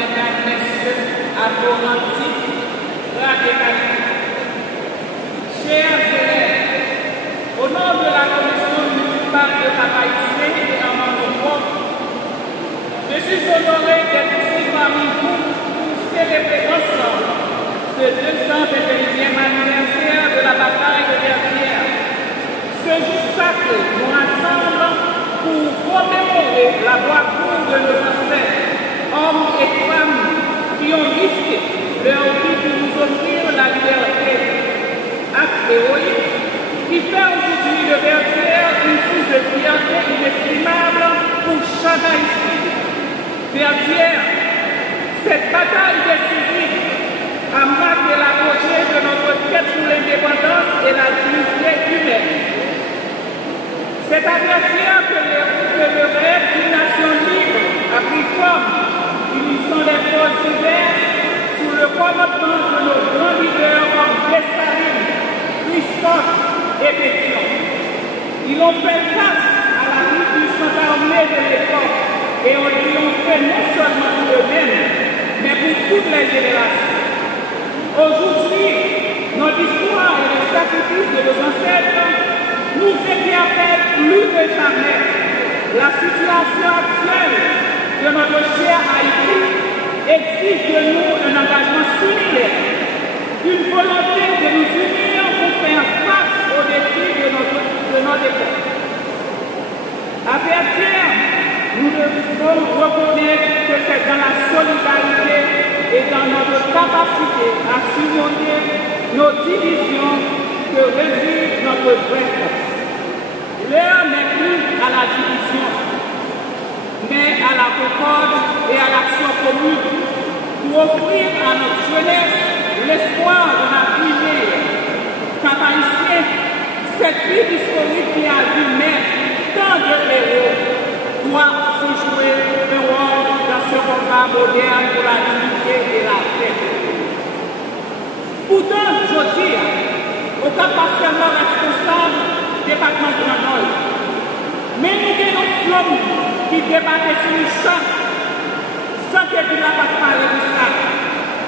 mesdames, messieurs, apostoliques, frères et catholiques. Chers élèves, au nom de la commission municipale de Cap-Haïtien et en mon nom, je suis honoré d'être ici parmi vous pour célébrer ensemble ce 221e anniversaire de la bataille de Verdière. Ce jour sacré nous rassemble pour commémorer la bravoure de nos ancêtres, hommes et femmes qui ont risqué leur vie pour nous offrir la liberté. Acte héroïque qui fait aujourd'hui de Verdière une source de fierté inestimable pour chaque Haïtien. Verdière, cette bataille décisive a marqué l'apogée de notre quête pour l'indépendance et la dignité humaine. C'est à Verdière que le rêve d'une nation libre a pris forme, unissant les forces diverses sous le commandement de nos grands leaders comme Dessalines, Christophe et Pétion. Ils ont fait face à la puissante armée de l'époque et ont triomphé non seulement pour eux-mêmes, mais pour toutes les générations. Aujourd'hui, notre histoire et les sacrifices de nos ancêtres nous interpellent plus que jamais. La situation actuelle de notre cher Haïti exige de nous un engagement similaire, une volonté de nous unir pour faire face aux défis de notre époque. À Verdière, nous devons reconnaître que c'est dans la solidarité et dans notre capacité à surmonter nos divisions que réside notre vraie force. L'heure n'est plus à la division, mais à la concorde et à l'action commune pour offrir à notre jeunesse l'espoir de la vie meilleure. Cap-Haïtien, cette vie historique qui a vu naître tant de héros doit aussi jouer un rôle dans ce combat moderne pour la dignité et la paix. Pourtant, je dis, au cas partiellement responsable du département de Grenoble, mais nous avons une flamme qui débattait sur le champ sans que tu n'as pas parlé de ça.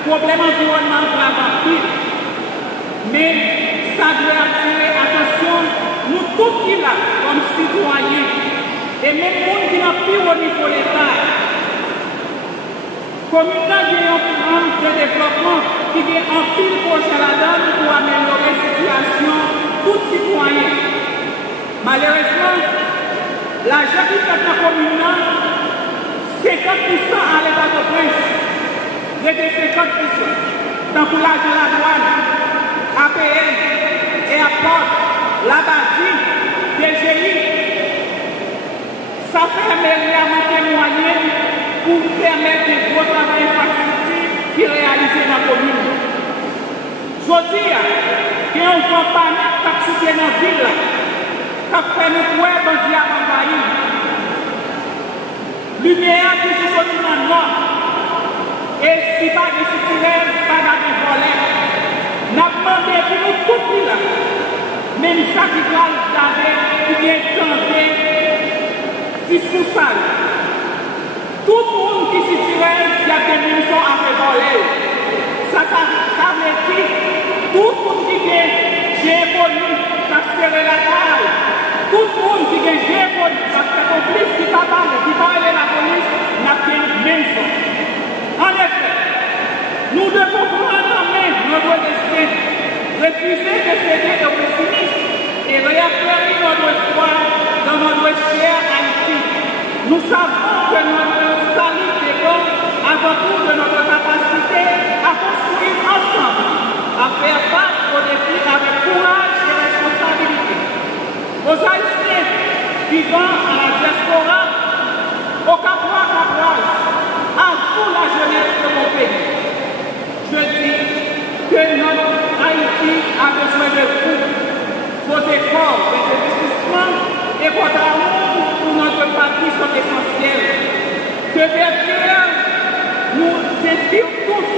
Problème environnement grave en pire. Mais ça doit attirer attention, nous tous qui là, comme citoyens, et même nous qui n'ont plus au niveau de l'État. Communauté qui a un programme de développement qui a un pile projet là-dedans pour améliorer la situation de tous les citoyens. Malheureusement, l'argent qui fait la commune, 50% à l'État de Prince. C'était 50%. Tant pour l'argent de la douane, APN, Airport, la BADI, DGI, ça fait un moyen pour permettre des gros travaux infrastructures qui réalisent dans la commune. Je dis, il y a un campagne qui a soutenu dans la ville, qui a fait nous voir les bandits envahis. Lumière qui est sortie dans le nord. Et si pas de citoyens, pas de volets. Nous avons demandé pour nous tout là. Même ça qui doit garder, ou bien tenter, discours sale. Tout le monde qui se tire, il y a des munitions à voler. Ça veut dire, tout le monde qui est géopolitique, qui a serré la taille. Tout le monde qui est géopolitique, qui a fait complice, qui parle de la police, n'a pas de même chose. En effet, nous devons prendre en main notre destin, refuser de céder au pessimisme et réaffirmer notre foi dans notre cher Haïti. Nous savons que notre salut dépend avant tout de notre capacité à construire ensemble, à faire face aux défis avec courage et responsabilité. Aux Haïtiens vivant à la diaspora, aux Capois, à vous la jeunesse de mon pays. Je dis que notre Haïti a besoin de vous. Vos efforts, vos investissements et votre amour pour notre patrie sont essentiels. Que Verdière nous inspire tous,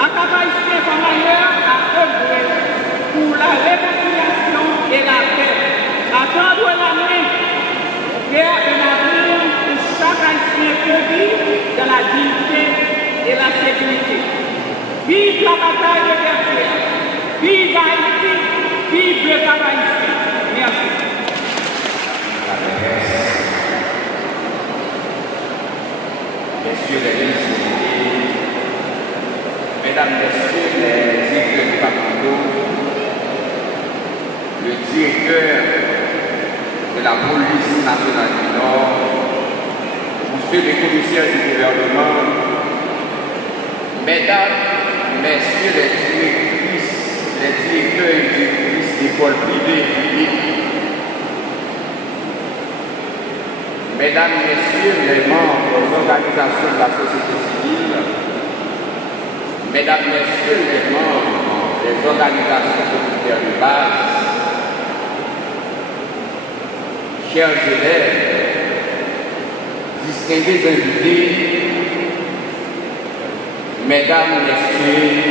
à Cap-Haïtien comme ailleurs, à œuvrer pour la réconciliation et la paix. À tendre la main vers un avenir où chaque Haïtien peut vivre dans la dignité Vive la bataille de Vertière. Vive Haïti. Vive le Caraïbes. Merci. Messieurs les ministres, mesdames, messieurs les directeurs départementaux, le directeur de la police nationale du Nord, monsieur le commissaire du gouvernement, mesdames, messieurs les directrices, les directeurs et directrices d'écoles privées et publiques, mesdames, messieurs les membres des organisations de la société civile, mesdames, messieurs les membres des organisations communautaires de base, chers élèves, distingués invités, mesdames, messieurs,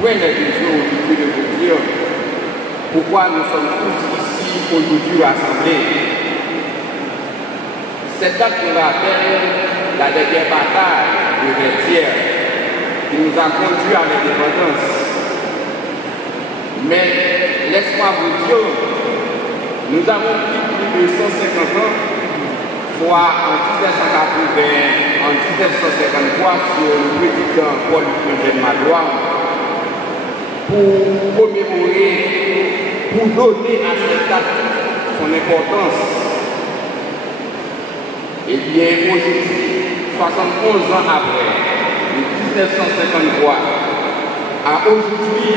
prenez le jour aujourd'hui de vous dire pourquoi nous sommes tous ici aujourd'hui rassemblés. Cette date nous rappelle la dernière bataille de Vertière qui nous a conduits à l'indépendance. Mais laisse-moi vous dire, nous avons pris plus de 150 ans, soit en 1980, en 1953, sur le président Paul-Eugène Madois, pour commémorer, pour donner à cette date son importance. Et bien, aujourd'hui, 71 ans après, de 1953 à aujourd'hui,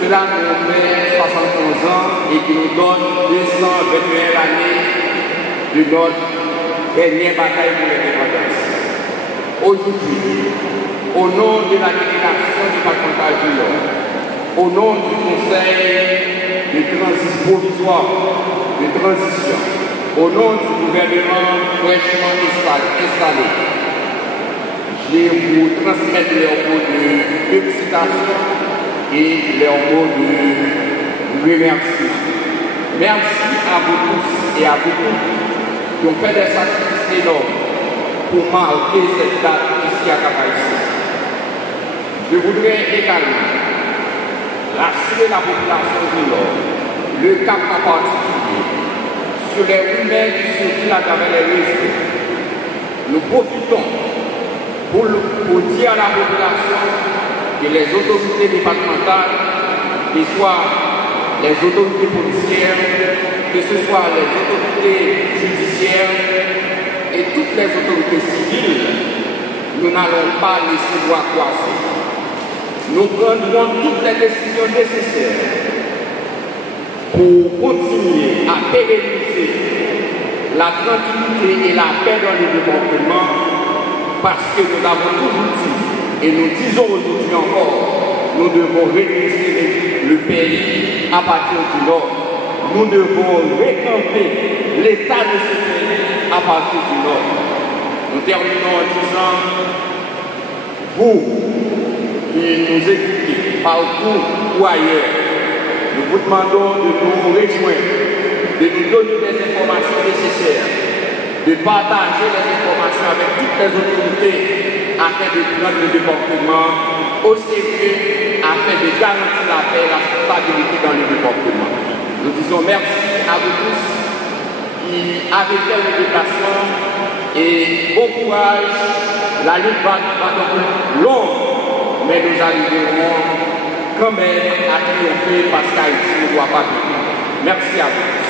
cela nous fait 71 ans et qui nous donne 221 années de notre dernière bataille pour l'indépendance. Aujourd'hui, au nom de la délégation départementale du Nord, au nom du Conseil de transition provisoire, de transition, au nom du gouvernement fraîchement installé, je vais vous transmettre leurs mots de félicitations et leurs mots de remerciement. Merci à vous tous et à vous toutes qui ont fait des sacrifices énormes pour marquer cette date ici à Cap-Haïtien. Je voudrais également rassurer la population du Nord, le Cap en particulier, sur les rumeurs qui circulent à travers les réseaux. Nous profitons pour dire à la population que les autorités départementales, que ce soit les autorités policières, que ce soit les autorités judiciaires et toutes les autorités civiles, nous n'allons pas laisser voir croiser. Nous prendrons toutes les décisions nécessaires pour continuer à pérenniser la tranquillité et la paix dans le département, parce que nous avons toujours dit, et nous disons aujourd'hui encore, nous devons redresser le pays à partir du Nord. Nous devons récamper l'état de ce pays à partir du Nord. Nous terminons en disant, vous qui nous écoutez partout ou ailleurs, nous vous demandons de nous rejoindre, de nous donner des informations nécessaires, de partager les informations avec toutes les autorités afin de prendre le département au sérieux, afin de garantir la paix et la stabilité dans le département. Nous disons merci à vous tous qui avez fait le déplacement et bon courage. La lutte va être longue, mais nous arriverons quand même à triompher parce qu'Haïti ne doit pas payer. Merci à vous.